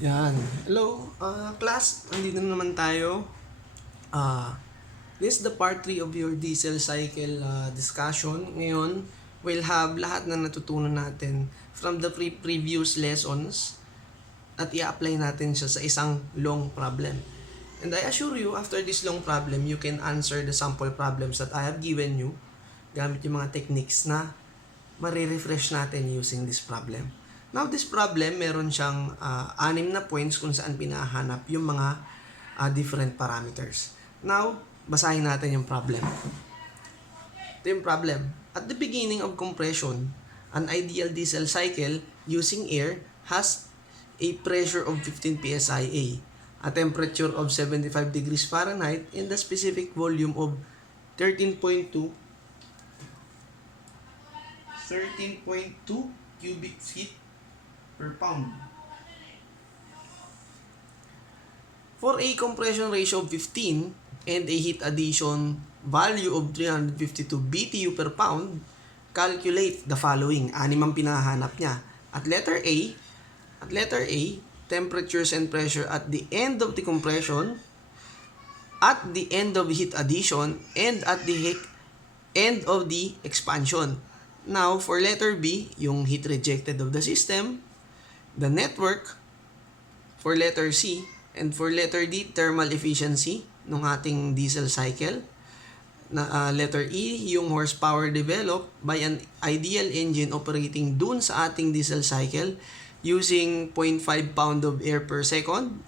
Yan. Hello, class. Nandito na naman tayo. Uh, this is the part 3 of your diesel cycle discussion. Ngayon, we'll have lahat na natutunan natin from the previous lessons at i-apply natin siya sa isang long problem. And I assure you, after this long problem, you can answer the sample problems that I have given you gamit yung mga techniques na marirefresh natin using this problem. Now, this problem, meron siyang 6 na points kung saan pinahanap yung mga different parameters. Now, basahin natin yung problem. Ito yung problem. At the beginning of compression, an ideal diesel cycle using air has a pressure of 15 psi, a temperature of 75 degrees Fahrenheit, and the specific volume of 13.2 cubic feet per pound. For a compression ratio of 15 and a heat addition value of 352 BTU per pound, calculate the following. Anim ang pinahanap niya. At letter A, temperatures and pressure at the end of the compression, at the end of heat addition, and at the end of the expansion. Now, for letter B, yung heat rejected of the system, the network, for letter C, and for letter D, thermal efficiency ng ating diesel cycle. Letter E, yung horsepower developed by an ideal engine operating dun sa ating diesel cycle using 0.5 pound of air per second.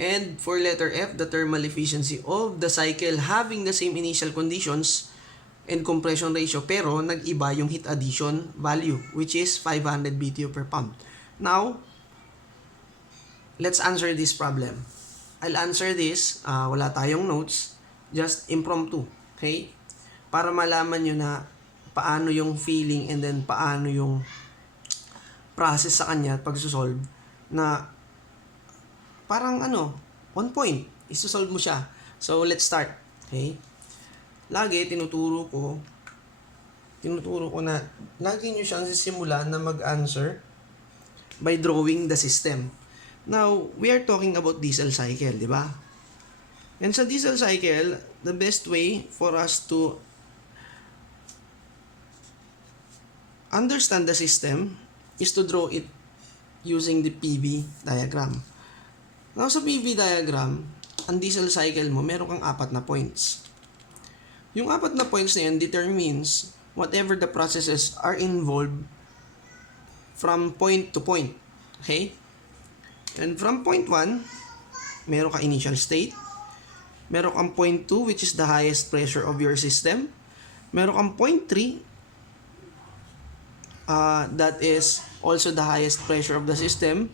And for letter F, the thermal efficiency of the cycle having the same initial conditions and compression ratio pero nag-iba yung heat addition value which is 500 BTU per pound. Now, let's answer this problem. I'll answer this, wala tayong notes, just impromptu, okay? Para malaman nyo na paano yung feeling and then paano yung process sa kanya at pagsusolve na parang on point, isusolve mo siya. So, let's start, okay? Lagi tinuturo ko na lagi nyo siyang sisimulan na mag-answer by drawing the system. Now, we are talking about diesel cycle, di ba? And sa diesel cycle, the best way for us to understand the system is to draw it using the PV diagram. Now, sa PV diagram, ang diesel cycle mo, meron kang 4 na points. Yung 4 na points na yan determines whatever the processes are involved from point to point. Okay? And from point 1, meron ka initial state. Meron kang point 2, which is the highest pressure of your system. Meron kang point 3, that is also the highest pressure of the system.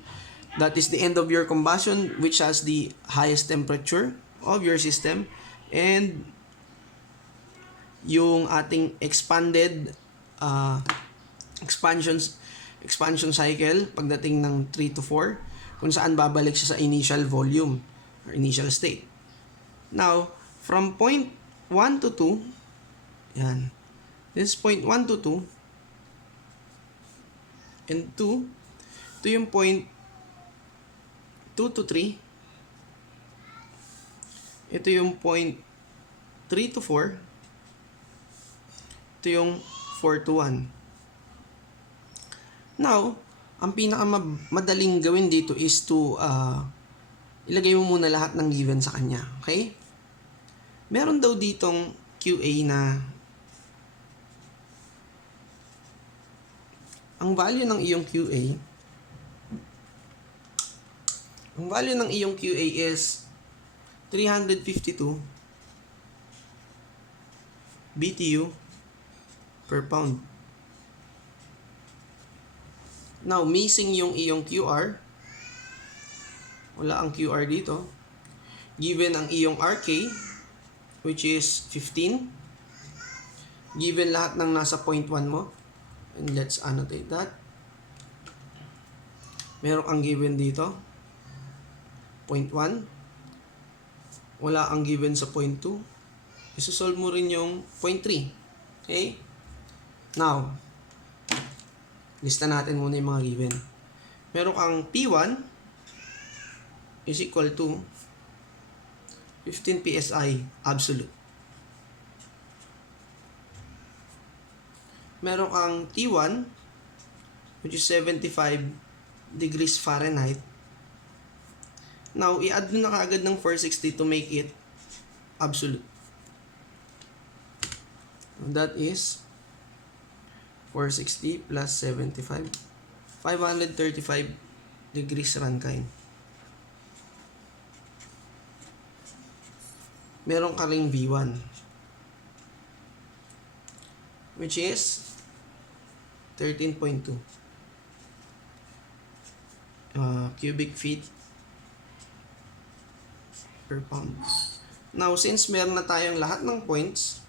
That is the end of your combustion, which has the highest temperature of your system. And yung ating expanded expansion cycle pagdating ng 3 to 4 kung saan babalik siya sa initial volume or initial state. Now, from point 1 to 2, yan. This point 1 to 2 and 2 to yung point 2 to 3. Ito yung point 3 to 4. Ito yung 4 to 1. Now, ang pinakamadaling gawin dito is to ilagay mo muna lahat ng given sa kanya. Okay? Meron daw ditong QA na ang value ng iyong QA is 352 BTU per pound. Now, missing yung iyong QR. Wala ang QR dito. Given ang iyong RK, which is 15. Given lahat ng nasa point 1 mo. And let's annotate that. Meron kang given dito. Point 1. Wala ang given sa point 2. Isosolve mo rin yung point 3. Okay? Now, lista natin muna yung mga given. Meron kang P1, is equal to 15 psi absolute. Meron kang T1 which is 75 degrees Fahrenheit. Now, i-add mo na kaagad ng 460 to make it absolute. That is 460 plus 75. 535 degrees Rankine. Meron ka ring V1 which is 13.2 cubic feet per pound. Now, since meron na tayong lahat ng points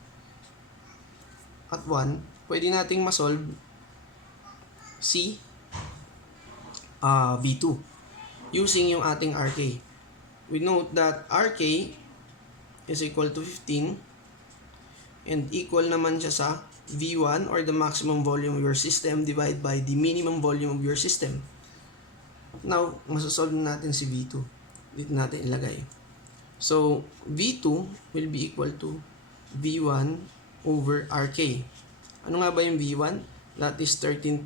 at 1, pwede nating masolve si V2 using yung ating RK. We note that RK is equal to 15 and equal naman siya sa V1 or the maximum volume of your system divided by the minimum volume of your system. Now, masasolve natin si V2. Dito natin ilagay. So, V2 will be equal to V1 over RK. Ano nga ba yung V1? That is 13.2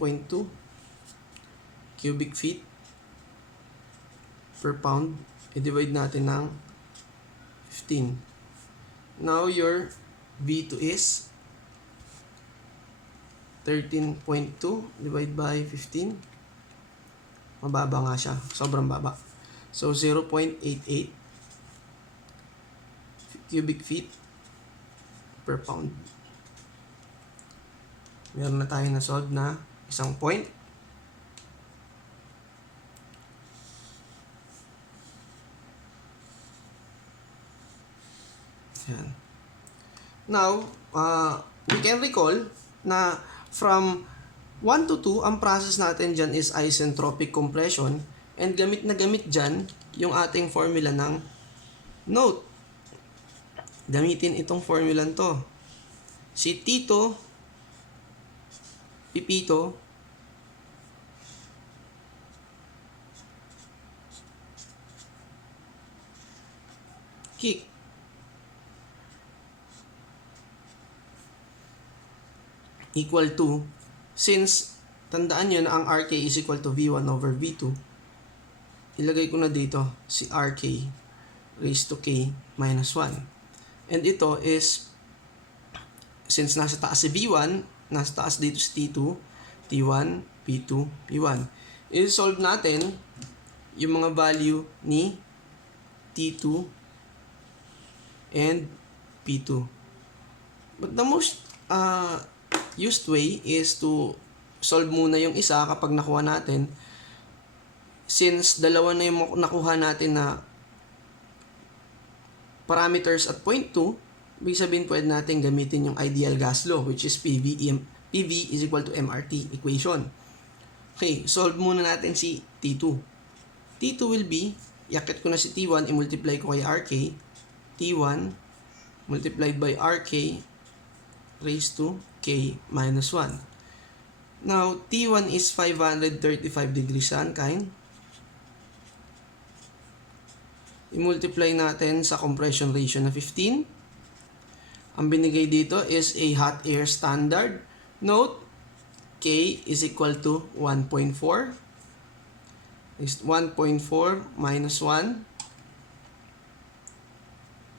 cubic feet per pound. I-divide natin ng 15. Now, your V2 is 13.2 divided by 15. Mababa nga siya. Sobrang baba. So, 0.88 cubic feet per pound. Meron na tayo na solve na isang point. Yan. Now, we can recall na from 1 to 2, ang process natin dyan is isentropic compression and gamit na gamit dyan yung ating formula ng note. Gamitin itong formula to. Si Tito, Pipito, Kik. Equal to, since tandaan nyo na ang RK is equal to V1 over V2, ilagay ko na dito si RK raised to K minus 1. And ito is, since nasa taas si V1, nasa taas dito si T2, T1, P2, P1. I-solve natin yung mga value ni T2 and P2. But the most used way is to solve muna yung isa kapag nakuha natin. Since dalawa na yung nakuha natin na parameters at point 2, ibig sabihin pwede natin gamitin yung ideal gas law which is PV is equal to MRT equation. Okay, solve muna natin si T2. T2 will be, yakit ko na si T1, i-multiply ko kay RK. T1 multiplied by RK raised to K minus 1. Now, T1 is 535 degrees Rankine. I-multiply natin sa compression ratio na 15. Ang binigay dito is a hot air standard. Note, K is equal to 1.4. Is 1.4 minus 1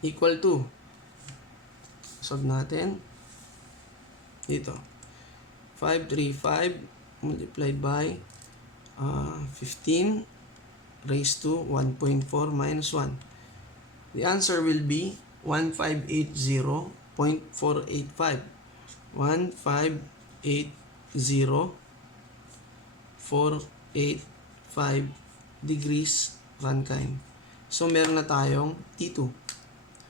equal to, solve natin dito, 535 multiplied by 15 raised to 1.4 minus 1. The answer will be 1580.485. 1580.485 degrees Rankine. So, meron na tayong T2.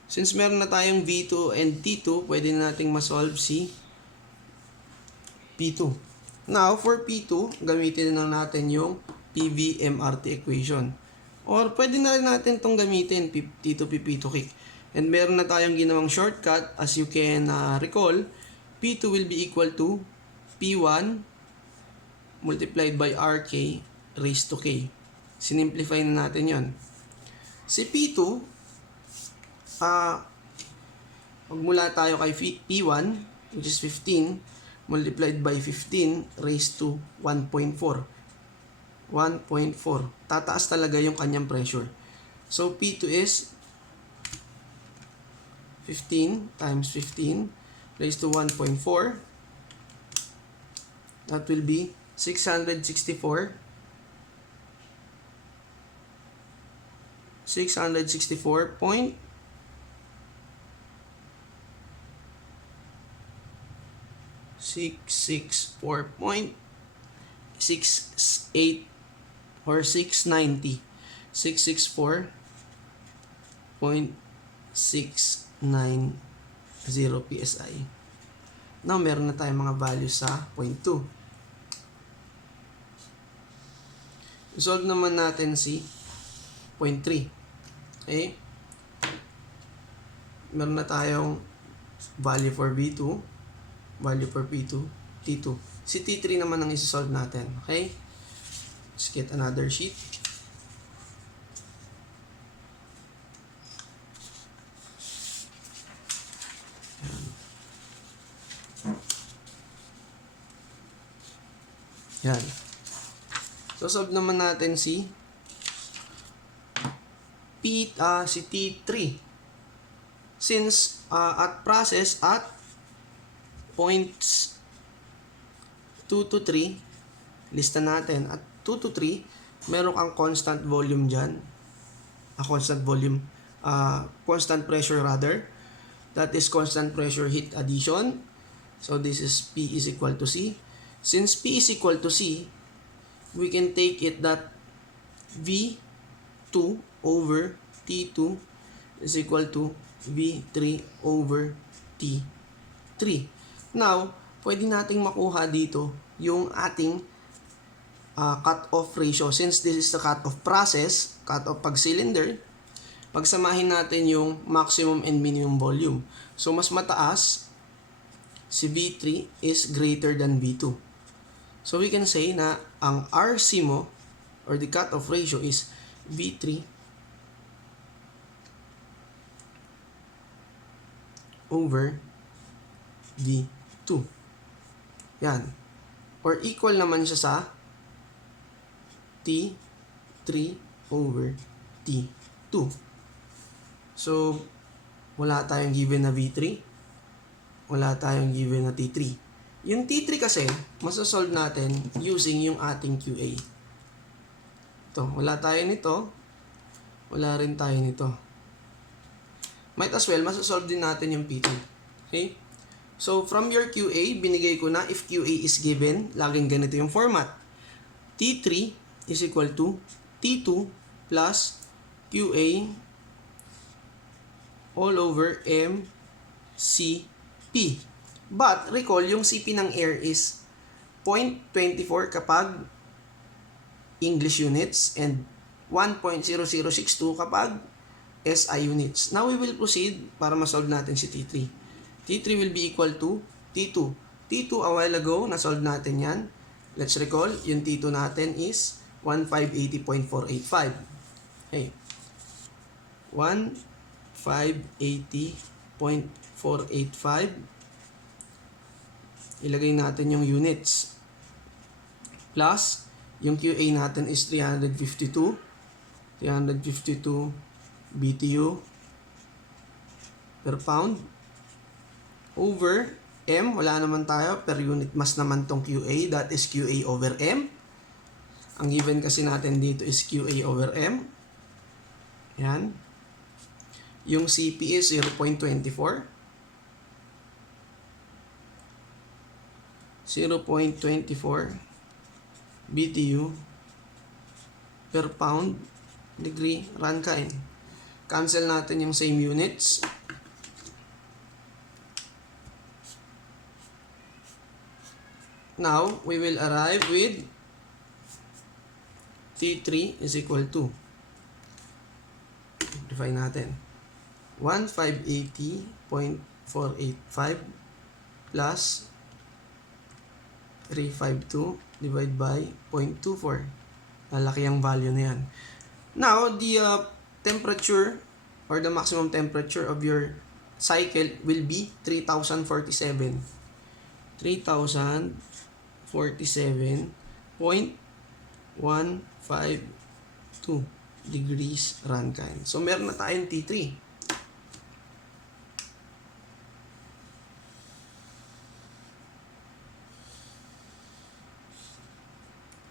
Since meron na tayong V2 and T2, pwede na nating masolve si P2. Now, for P2, gamitin na natin yung PV-MRT equation. Or, pwede na rin natin itong gamitin, T2, P2, Kik. And meron na tayong ginawang shortcut. As you can recall, P2 will be equal to P1 multiplied by RK raised to K. Sinimplify na natin yon. Si P2, magmula tayo kay P1, which is 15, multiplied by 15 raised to 1.4. 1.4. Tataas talaga yung kanyang pressure. So, P2 is 15 times 15 raised to 1.4. That will be 664. 664.664.68 or 690. 664.690 PSI. Now, meron na tayong mga values sa point 2. Solve naman natin si point 3. Okay? Meron na tayong value for B2, value for P2, T2. Si T3 naman ang isi-solve natin. Okay? Let's get another sheet. Yan. So, solve naman natin si T3. Since at process at points 2 to 3, lista natin. At 2 to 3, meron kang constant volume dyan. Constant pressure rather. That is constant pressure heat addition. So, this is P is equal to C. Since P is equal to C, we can take it that V2 over T2 is equal to V3 over T3. Now, pwede nating makuha dito yung ating cut-off ratio. Since this is the cut-off process, cut-off pag cylinder, pagsamahin natin yung maximum and minimum volume. So, mas mataas, si V3 is greater than V2. So, we can say na ang RC mo, or the cut-off ratio is V3 over V2. Yan. Or equal naman siya sa T3 over T2. So, wala tayong given na V3. Wala tayong given na T3. Yung T3 kasi, masasolve natin using yung ating QA. Ito, wala tayo nito. Wala rin tayo nito. Might as well, masasolve din natin yung P2. Okay? So, from your QA, binigay ko na if QA is given, laging ganito yung format. T3 is equal to T2 plus QA all over MCP. But, recall, yung CP ng air is 0.24 kapag English units and 1.0062 kapag SI units. Now, we will proceed para masolve natin si T3. T3 will be equal to T2. T2, a while ago, nasolve natin yan. Let's recall, yung T2 natin is 1580.485. Okay. 1580.485. Ilagay natin yung units. Plus, yung QA natin is 352 BTU per pound. Over M, wala naman tayo. Per unit mass naman tong QA. That is QA over M. Ang given kasi natin dito is QA over M. Yan. Yung CP is 0.24. 0.24 BTU per pound degree Rankine. Cancel natin yung same units. Now, we will arrive with T3 is equal to, define natin, 1580.485 plus 352 divided by 0.24. Lalaki ang value na yan. Now, the temperature or the maximum temperature of your cycle will be 3,047. 3,047.152 degrees Rankine. So, meron na tayong T3.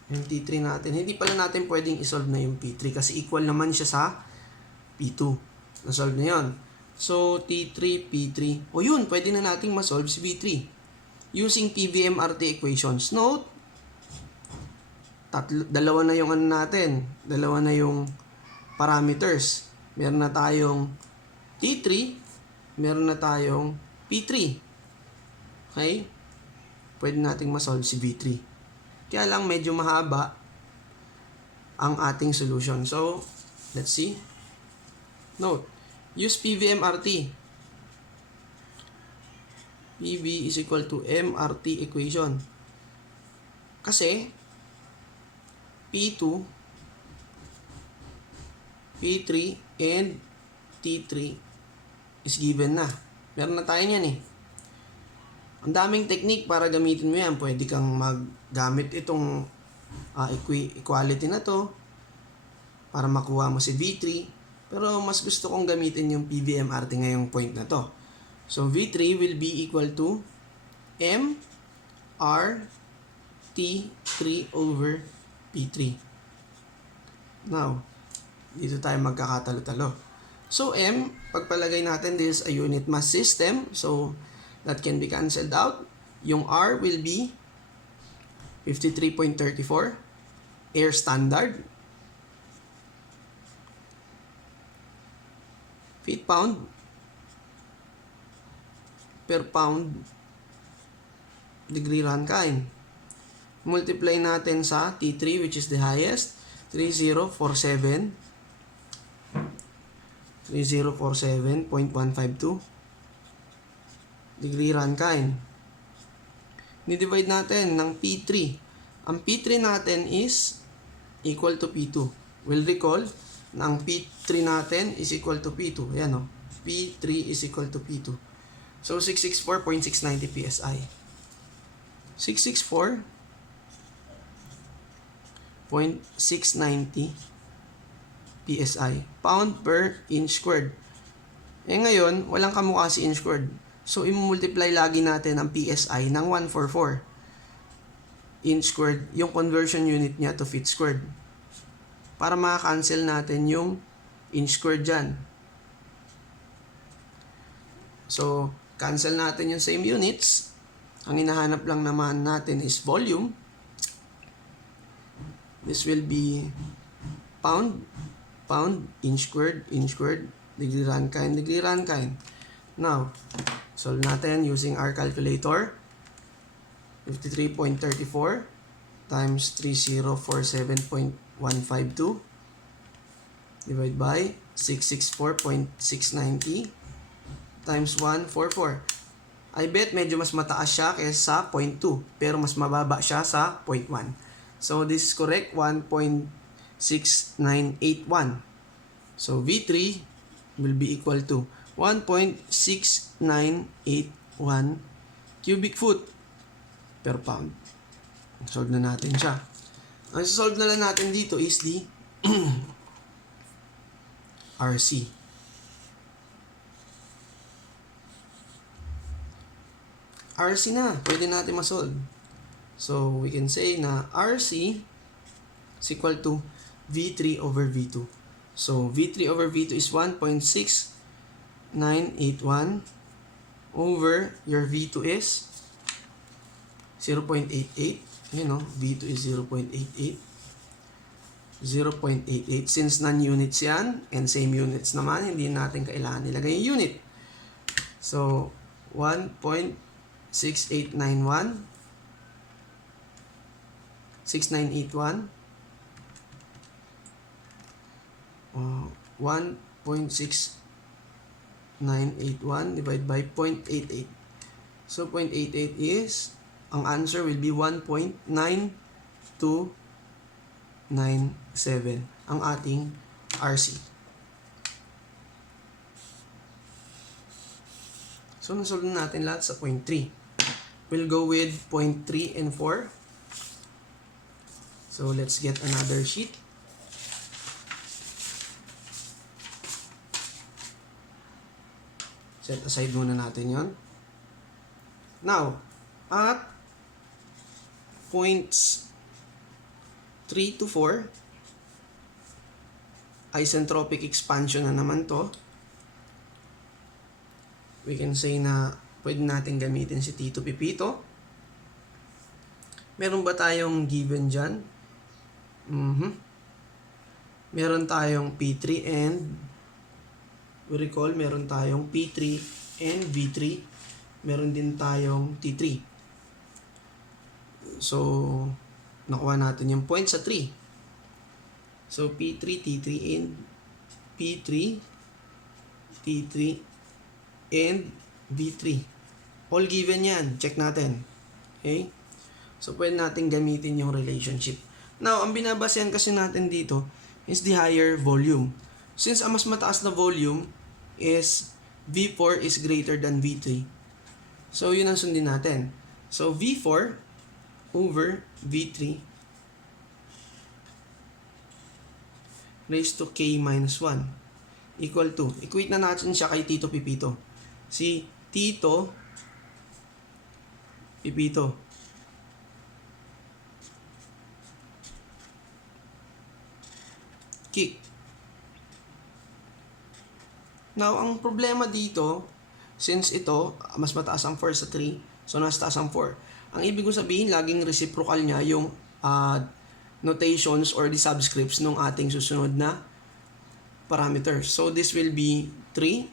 Yung T3 natin, hindi pala natin pwedeng isolve na yung P3 kasi equal naman siya sa P2. Na-solve na yun. So, T3, P3. O yun, pwede na nating ma-solve si V3. Using PVMRT equations. Note, dalawa na yung ano natin. Dalawa na yung parameters. Meron na tayong T3, meron na tayong P3. Okay? Pwede nating ma-solve si V3. Kaya lang medyo mahaba ang ating solution. So, let's see. Note, use PVMRT. PV is equal to MRT equation. Kasi, P2, P3, and T3 is given na. Meron na tayo niyan eh. Ang daming technique para gamitin mo yan. Pwede kang maggamit itong equality na to para makuha mo si V3. Pero mas gusto kong gamitin yung PVMRT ngayong point na to. So, V3 will be equal to M R T3 over P3. Now, dito tayo magkakatalo-talo. So, M, pagpalagay natin, this is a unit mass system. So, that can be cancelled out. Yung R will be 53.34 air standard. Feet pound per pound degree Rankine. Multiply natin sa T3 which is the highest. 3047. 3047.152 degree Rankine. Ni-divide natin ng P3. Ang P3 natin is equal to P2. We'll recall na ang P3 natin is equal to P2. Ayan o. P3 is equal to P2. So, 664.690 PSI. 664.690 PSI. Pound per inch squared. Eh ngayon, walang kamukha si inch squared. So, i-multiply lagi natin ang PSI ng 144 inch squared, yung conversion unit niya to feet squared. Para maka-cancel natin yung inch squared dyan. So, cancel natin yung same units. Ang hinahanap lang naman natin is volume. This will be pound, inch squared, degree Rankine. Now, solve natin using our calculator. 53.34 times 3047.152 divide by 664.690 times 144. I bet medyo mas mataas siya kaysa 0.2 pero mas mababa siya sa 0.1. So this is correct, 1.6981. So V3 will be equal to 1.6981 cubic foot per pound. Solve na natin siya. Ang solve na lang natin dito is the RC. RC na. Pwede natin ma-solve. So, we can say na RC is equal to V3 over V2. So, V3 over V2 is 1.6981 over your V2 is 0.88. You know, V2 is 0.88. 0.88. Since non-units yan, and same units naman, hindi natin kailangan nilagay yung unit. So, 1.6891 6981 1.6981 divided by 0.88. So, 0.88 is, ang answer will be 1.9297 ang ating RC. So, nasolve na natin lahat sa point 3. We'll go with point 3 and 4. So, let's get another sheet. Set aside muna natin yon. Now, at points 3 to 4, isentropic expansion na naman to. We can say na pwede natin gamitin si Tito Pipito. Meron ba tayong given dyan? Meron tayong P3 and we recall meron tayong P3 and V3. Meron din tayong T3. So, nakuha natin yung point sa 3. So, P3, T3, and P3, T3, and V3. All given yan. Check natin. Okay? So, pwede natin gamitin yung relationship. Now, ang binabasehan kasi natin dito is the higher volume. Since ang mas mataas na volume is V4 is greater than V3. So, yun ang sundin natin. So, V4 over V3 raised to K minus 1 equal to, equate na natin siya kay Tito Pipito. Si Tito Pipito kick. Now, ang problema dito, since ito, mas mataas ang 4 sa 3, so mas taas ang 4. Ang ibig ko sabihin, laging reciprocal niya yung notations or the subscripts ng ating susunod na parameters. So, this will be 3,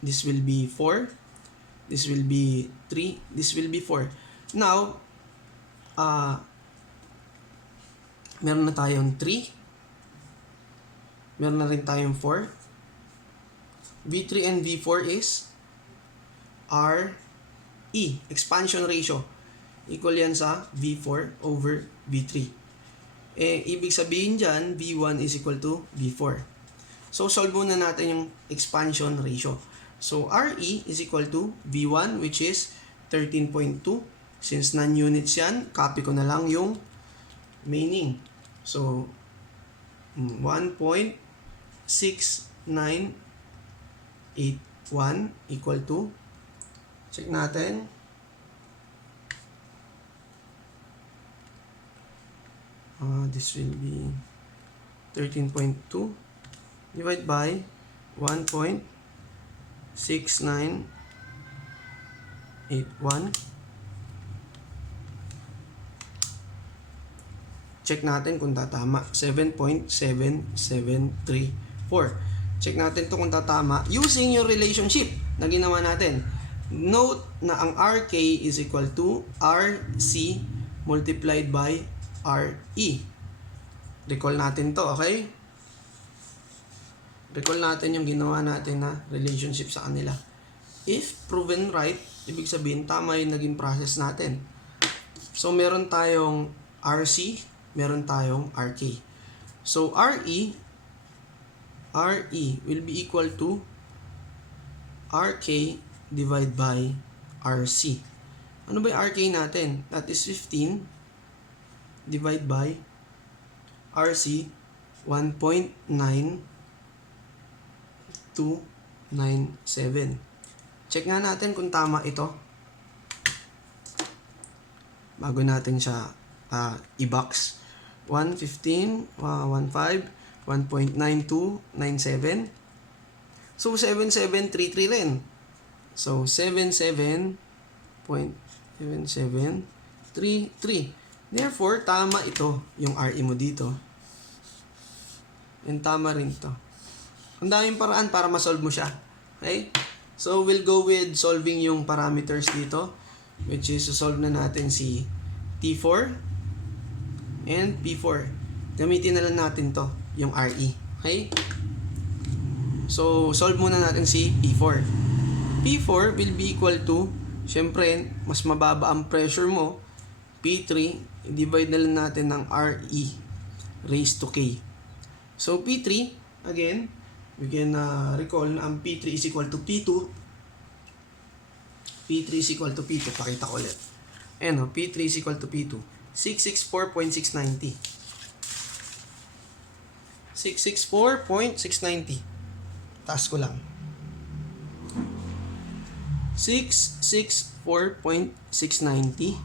this will be 4, this will be 3, this will be 4. Now, meron na tayong 3, meron na rin tayong 4. V3 and V4 is RE, expansion ratio. Equal yan sa V4 over V3. Ibig sabihin dyan, V1 is equal to V4. So, solve muna natin yung expansion ratio. So, RE is equal to V1, which is 13.2. Since non-units yan, copy ko na lang yung meaning. So, 1.6981 equal to, check natin, this will be 13.2 divided by 1.6981. Check natin kung tatama. 7.7734. Check natin to kung tatama using yung relationship na ginawa natin. Note na ang RK is equal to RC multiplied by RE. Recall natin to, okay? Recall natin yung ginawa natin na relationship sa kanila. If proven right, ibig sabihin tama yung naging process natin. So, meron tayong RC, meron tayong RK. So, RE will be equal to RK divided by RC. Ano ba yung RK natin? That is 15 divided by RC, 1.9297. Check nga natin kung tama ito. Bago natin siya i-box. 1.9297. So, 7733 rin. So, 77.7733. Therefore, tama ito, yung RE mo dito. And tama rin ito. Ang daming paraan para ma-solve mo siya. Okay? So, we'll go with solving yung parameters dito, which is, solve na natin si T4 and P4. Gamitin na lang natin to, yung RE. Okay? So, solve muna natin si P4. P4 will be equal to, syempre, mas mababa ang pressure mo, P3, divide na lang natin ng RE raised to K. So, P3, again, we can recall na ang P3 is equal to P2 P3 is equal to P2. Pakita ko ulit. Ayan o, P3 is equal to P2. 664.690. 664.690. Taas ko lang. 664.690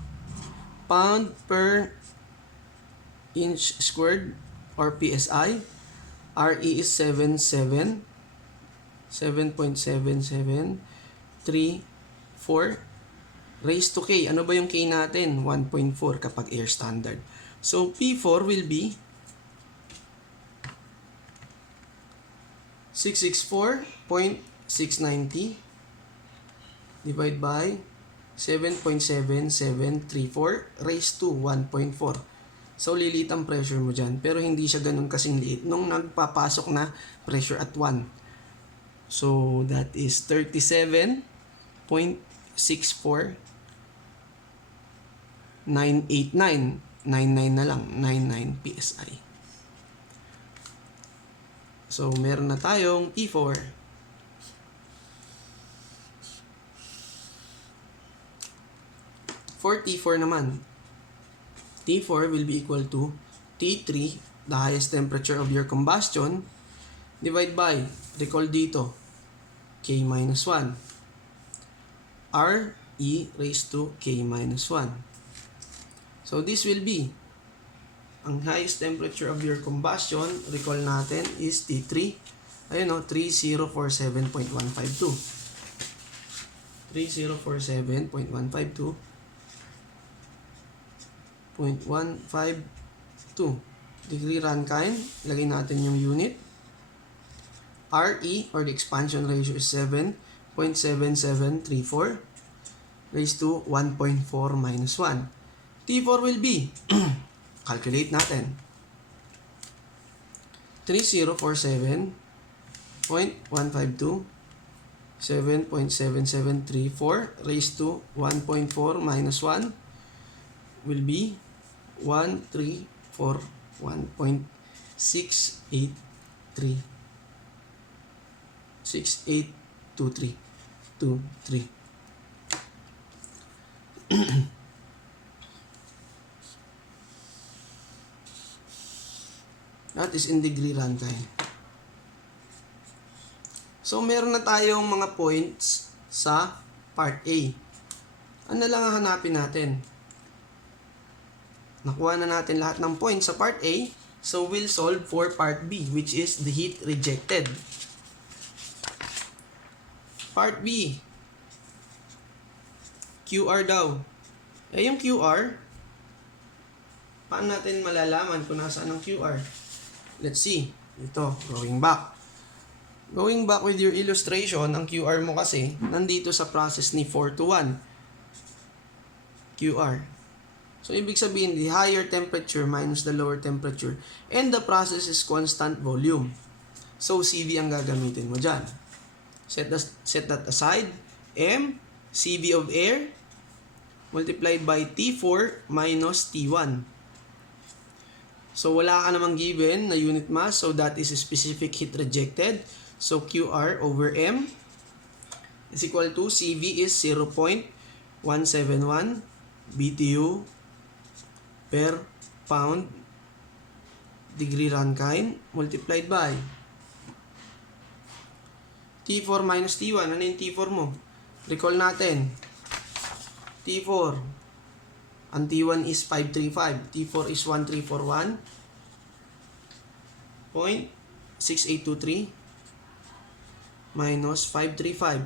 pound per inch squared or PSI. RE is 7.7734 raised to K. Ano ba yung K natin? 1.4 kapag air standard. So, P4 will be 664.690 divide by 7.7734 raised to 1.4. So, lilit ang pressure mo dyan. Pero hindi siya ganun kasing liit nung nagpapasok na pressure at 1. So, that is 37.64 989. 99 na lang. 99 PSI. So, meron na tayong T4. For T4 naman, T4 will be equal to T3, the highest temperature of your combustion, divide by, recall dito, K minus 1. RE raised to K minus 1. So, this will be, ang highest temperature of your combustion, recall natin, is T3. Ayun o, 3047.152. 3047.152. 0.152 degree Rankine. Lagay natin yung unit. RE or the expansion ratio is 7.7734 raised to 1.4 minus 1. T4 will be, calculate natin, 3047.152 7.7734 raised to 1.4 minus 1 will be 1341.683 6823. That is in degree Rankine. So, meron na tayong mga points sa part A. Ano lang ang hanapin natin? Nakuha na natin lahat ng points sa part A. So, we'll solve for part B, which is the heat rejected. Part B. QR daw. Eh, yung QR, paano natin malalaman kung nasaan ang QR? Let's see. Ito, going back. Going back with your illustration, ang QR mo kasi, nandito sa process ni 4 to 1. QR. So, ibig sabihin, the higher temperature minus the lower temperature. And the process is constant volume. So, CV ang gagamitin mo dyan. Set that aside. M, CV of air, multiplied by T4 minus T1. So, wala ka namang given na unit mass. So, that is a specific heat rejected. So, QR over M is equal to CV is 0.171 BTU per pound degree Rankine multiplied by T4 minus T1. Ano yung T4 mo? Recall natin. T4. Ang T1 is 535. T4 is 1341.6823 minus 535.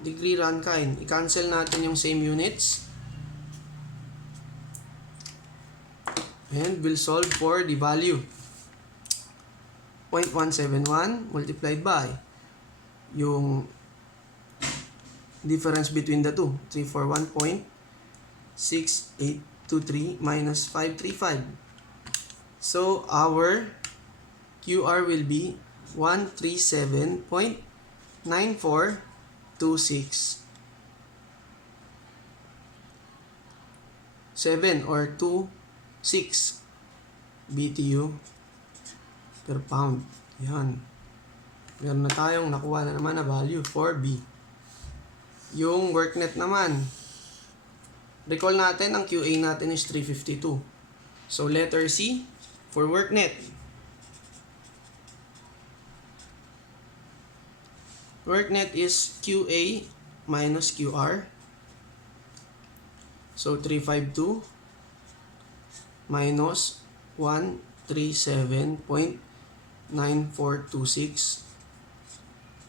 Degree Rankine. I-cancel natin yung same units. And we'll solve for the value. 0.171 multiplied by yung difference between the two. 341.6823 minus 535. So, our QR will be 137.9426 or 26 BTU per pound. Yan. Meron na tayong nakuha na naman na value for B. Yung worknet naman, recall natin, ang QA natin is 352. So, letter C for worknet. Worknet is QA minus QR. So, 352 minus 137.9426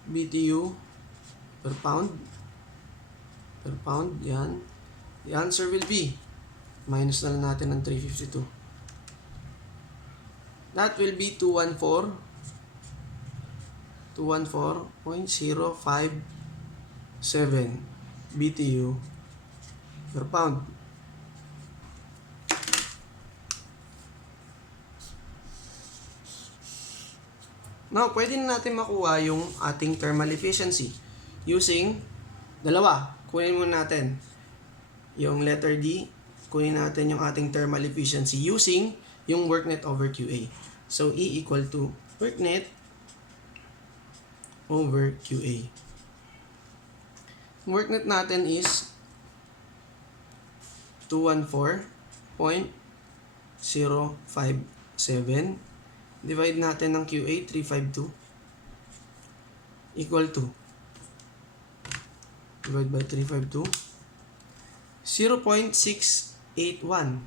BTU per pound. Yan. The answer will be, minus na lang natin ng 352. That will be 214.057 BTU per pound. Now, pwede na natin makuha yung ating thermal efficiency using dalawa. Kunin muna natin yung letter D. Kunin natin yung ating thermal efficiency using yung worknet over QA. So, E equal to worknet over QA. Worknet natin is 214.057. Divide natin ng QA, 352. Equal to, divide by 352, 0.681.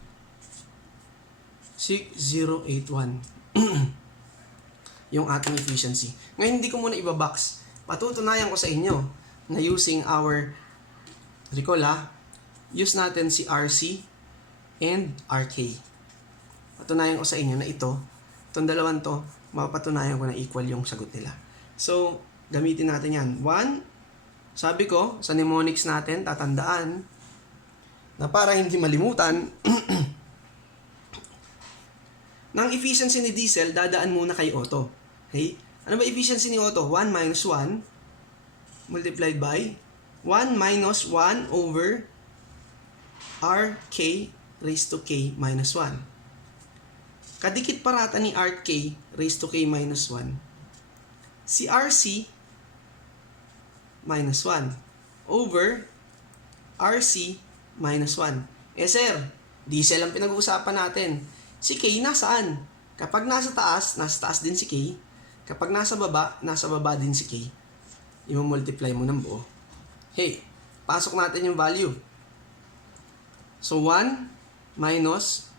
6081. Yung ating efficiency. Ngayon, hindi ko muna ibabox. Patutunayan ko sa inyo na using our, recall use natin si RC and RK. Patunayan ko sa inyo na itong dalawang to, mapatunayan ko na equal yung sagot nila. So, gamitin natin yan. 1, sabi ko, sa mnemonics natin, tatandaan na para hindi malimutan, ng efficiency ni diesel, dadaan muna kay Otto. Okay? Ano ba efficiency ni Otto? 1 minus 1 multiplied by 1 minus 1 over RK raised to K minus 1. Kadikit parata ni RK raised to K minus 1. Si RC minus 1 over RC minus 1. Sir, diesel ang pinag-uusapan natin. Si K nasaan? Kapag nasa taas din si K. Kapag nasa baba din si K. I-multiply mo ng buo. Hey, pasok natin yung value. So, 1 minus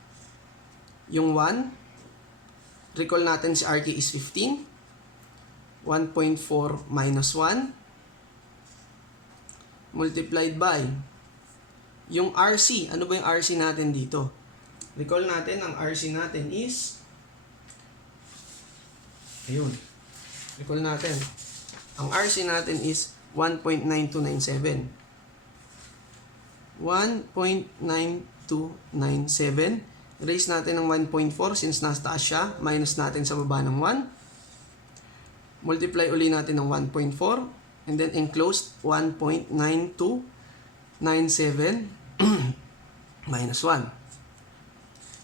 yung 1. Recall natin si RK is 15. 1.4 minus 1 multiplied by yung RC. Ano ba yung RC natin dito? Recall natin, ang RC natin is, ayun. Recall natin. Ang RC natin is 1.9297. 1.9297. Raise natin ng 1.4 since nasa taas siya. Minus natin sa baba ng 1. Multiply uli natin ng 1.4. And then enclosed 1.9297 minus 1.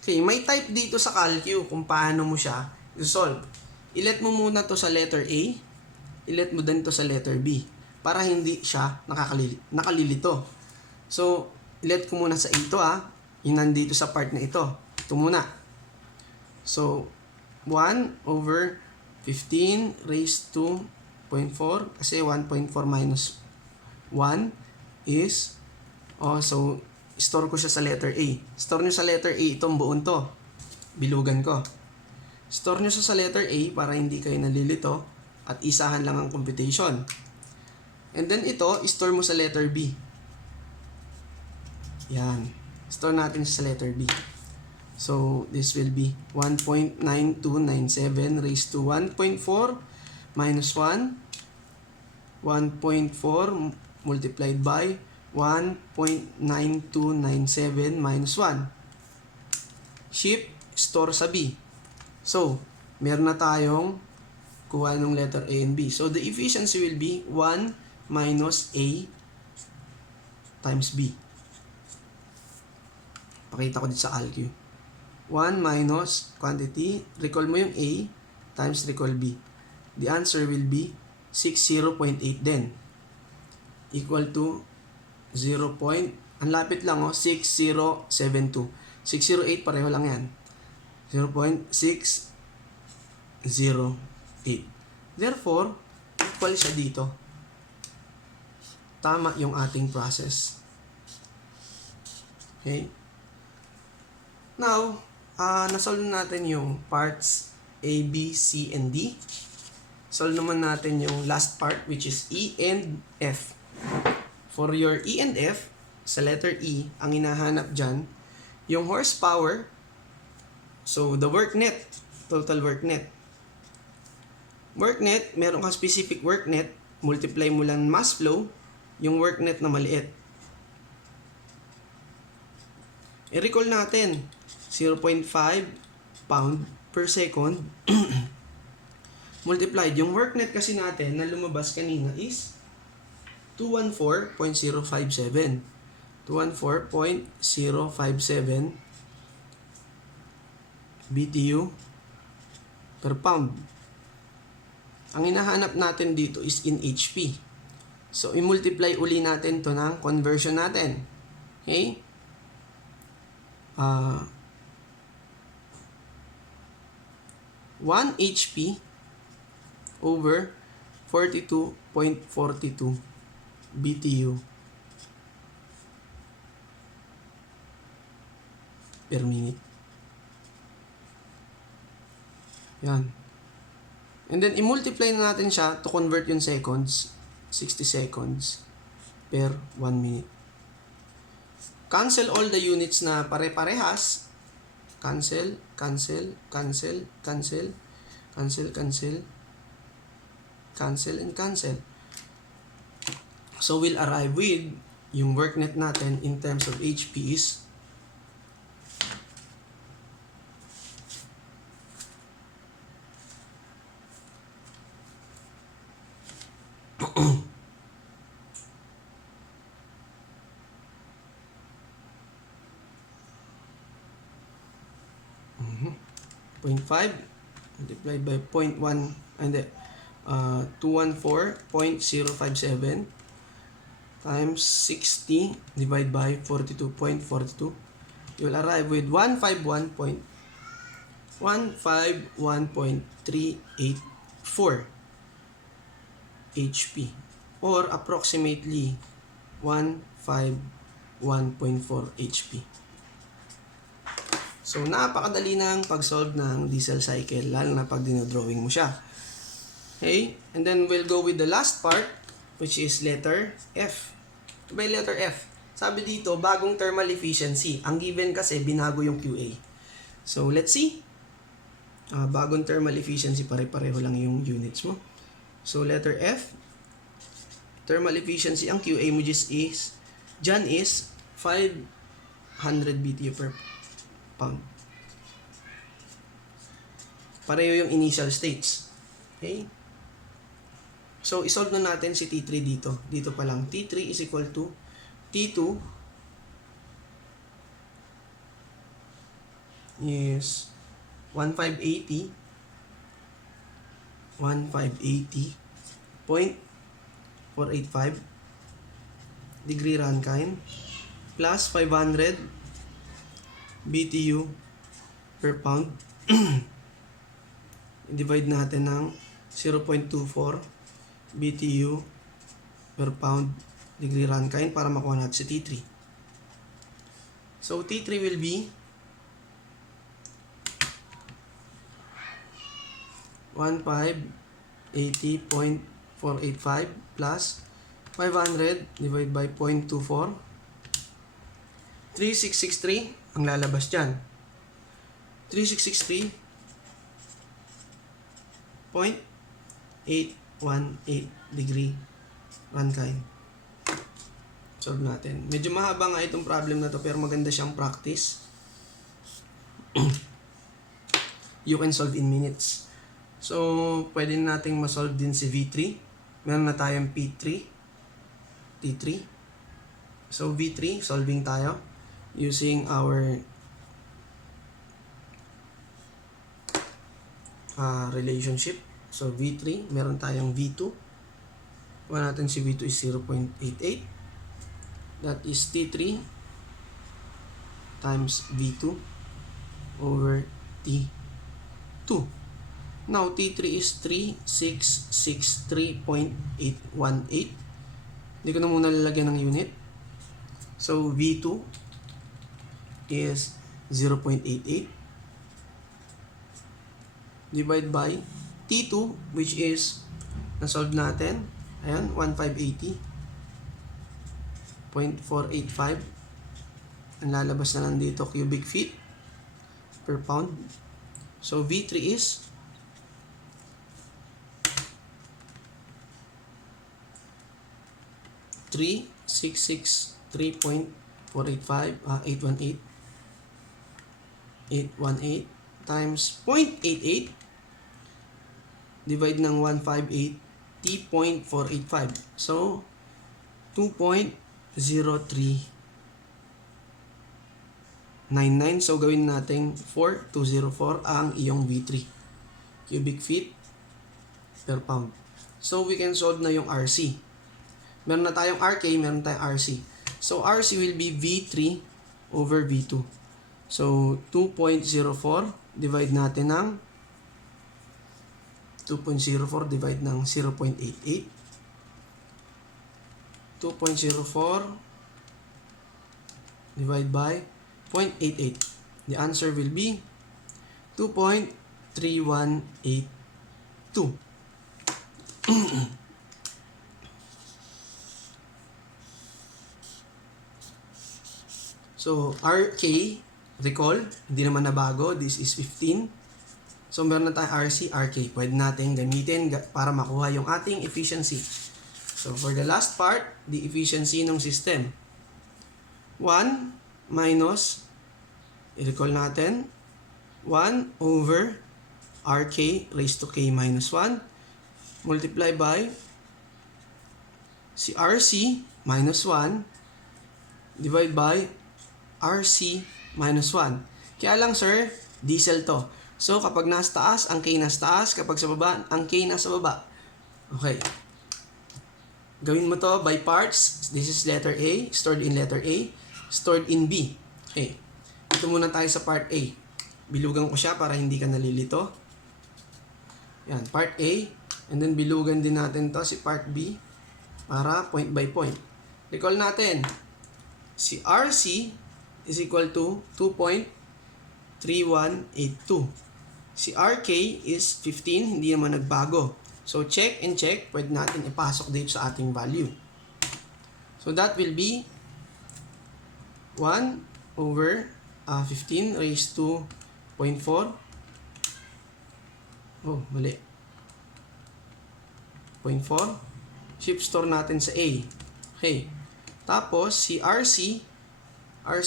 Okay, may type dito sa calcu kung paano mo siya i-solve. I-let mo muna to sa letter A. I-let mo din to sa letter B. Para hindi siya nakalilito. So, i-let ko muna sa A to yung nandito sa part na ito. Ito muna. So, 1 over 15 raised to 0.4. Kasi 1.4 minus 1 is, so, store ko siya sa letter A. Store nyo sa letter A itong buon to. Bilugan ko. Store nyo sa letter A para hindi kayo nalilito at isahan lang ang computation. And then ito, store mo sa letter B. Yan. Store natin sa letter B. So, this will be 1.9297 raised to 1.4 minus 1. 1.4 multiplied by 1.9297 minus 1. Shift, store sa B. So, meron na tayong kuha ng letter A and B. So, the efficiency will be 1 minus A times B. Pakita ko dito sa calcu. 1 minus quantity, recall mo yung A times recall B. The answer will be 60.8 din. equal to 0. Ang lapit lang 6072. 608 pareho lang yan. 0.608. Therefore, equal siya dito. Tama yung ating process. Okay? Now, nasolve natin yung parts A, B, C, and D. Solve naman natin yung last part, which is E and F. For your E and F, sa letter E, ang hinahanap dyan, yung horsepower, so the work net, total work net. Work net, meron kang specific work net, multiply mo lang mass flow, yung work net na maliit. I-recall natin, 0.5 pound per second multiplied. Yung work net kasi natin na lumabas kanina is 214.057. 214.057 BTU per pound. Ang hinahanap natin dito is in HP. So, i-multiply uli natin to ng conversion natin. Okay? 1 HP over 42.42 BTU per minute. Yan. And then, i-multiply na natin siya to convert yung seconds. 60 seconds per 1 minute. Cancel all the units na pare-parehas. Cancel, cancel, cancel, cancel, cancel, cancel, cancel, and cancel. So, we'll arrive with yung work net natin in terms of HP is 0.5 multiplied by 0.1 and 214.057 times 60 divided by 42.42. You'll arrive with 151.384 HP or approximately 151.4 HP. So, napakadali ng pag-solve ng diesel cycle, lalo na pag dinodrawing mo siya. Okay? And then, we'll go with the last part, which is letter F. By letter F, sabi dito, bagong thermal efficiency. Ang given kasi, binago yung QA. So, let's see. Bagong thermal efficiency, pare-pareho lang yung units mo. So, letter F, thermal efficiency, ang QA mo dyan is 500 BTU per pound. Pareho yung initial states. Okay? So, isolve na natin si T3 dito. Dito pa lang. T3 is equal to T2 is 1580 1580.485 degree Rankine plus 500 BTU per pound. Divide natin ng 0.24 BTU per pound degree Rankine para makuha natin si T3. So, T3 will be 1580.485 plus 500 divided by 0.24 3663 ang lalabas dyan. 3663.818 degree Rankine. Solve natin. Medyo mahaba nga itong problem na to pero maganda siyang practice. You can solve in minutes. So, pwede nating masolve din si V3. Meron na tayong P3, T3. So, V3, solving tayo using our relationship. So, V3, meron tayong V2 Kuha natin si V2 is 0.88. That is T3 times V2 over T2. Now, T3 is 3663.818. Hindi ko na muna lalagyan ng unit. So, V2 is 0.88. Divide by T2, which is, na-solve natin. Ayan, 1580.485. Ang lalabas na lang dito, cubic feet per pound. So, V3 is 818 times 0.88 divide ng 158 T.485. So, 2.0399. So, gawin natin 4204 ang iyong V3. Cubic feet per pound. So, we can solve na yung RC. Meron na tayong RK, meron tayong RC. So, RC will be V3 over V2. So, 2.04 divide natin ng 2.04 divide ng 0.88. 2.04 divide by 0.88. The answer will be 2.3182. So, RK, recall, hindi naman nabago. This is 15. So, meron na tayong RC, RK. Pwede natin gamitin para makuha yung ating efficiency. So, for the last part, the efficiency ng system. 1 minus, i-recall natin, 1 over RK raised to K minus 1 multiply by si RC minus 1 divide by RC minus 1. Kaya lang sir, diesel to. So kapag nasa taas, ang K nasa taas. Kapag sa baba, ang K nasa baba. Okay. Gawin mo to by parts. This is letter A, stored in letter A, stored in B. Okay. Ito muna tayo sa part A. Bilugan ko siya para hindi ka nalilito. Yan, part A. And then bilugan din natin to si part B para point by point. Recall natin, si RC is equal to 2.3182. Si RK is 15, hindi naman nagbago. So, check and check, pwede natin ipasok dito sa ating value. So, that will be 1 over 15 raised to 0.4. Oh, mali. 0.4. Shift store natin sa A. Okay. Tapos, si RC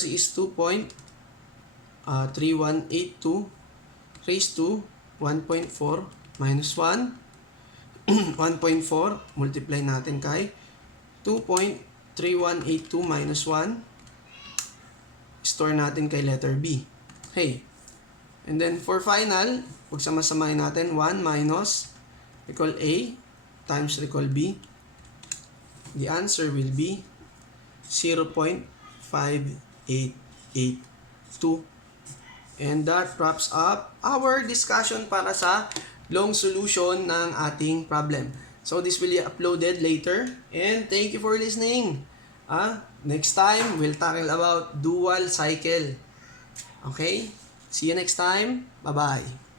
is 2.3182 raised to 1.4 minus 1. 1.4 multiply natin kay 2.3182 minus 1. Store natin kay letter B. Okay. And then for final, pagsama-samahin natin 1 minus recall A times recall B. The answer will be 0.5882. And that wraps up our discussion para sa long solution ng ating problem. So this will be uploaded later. And thank you for listening. Next time, we'll tackle about dual cycle. Okay? See you next time. Bye-bye.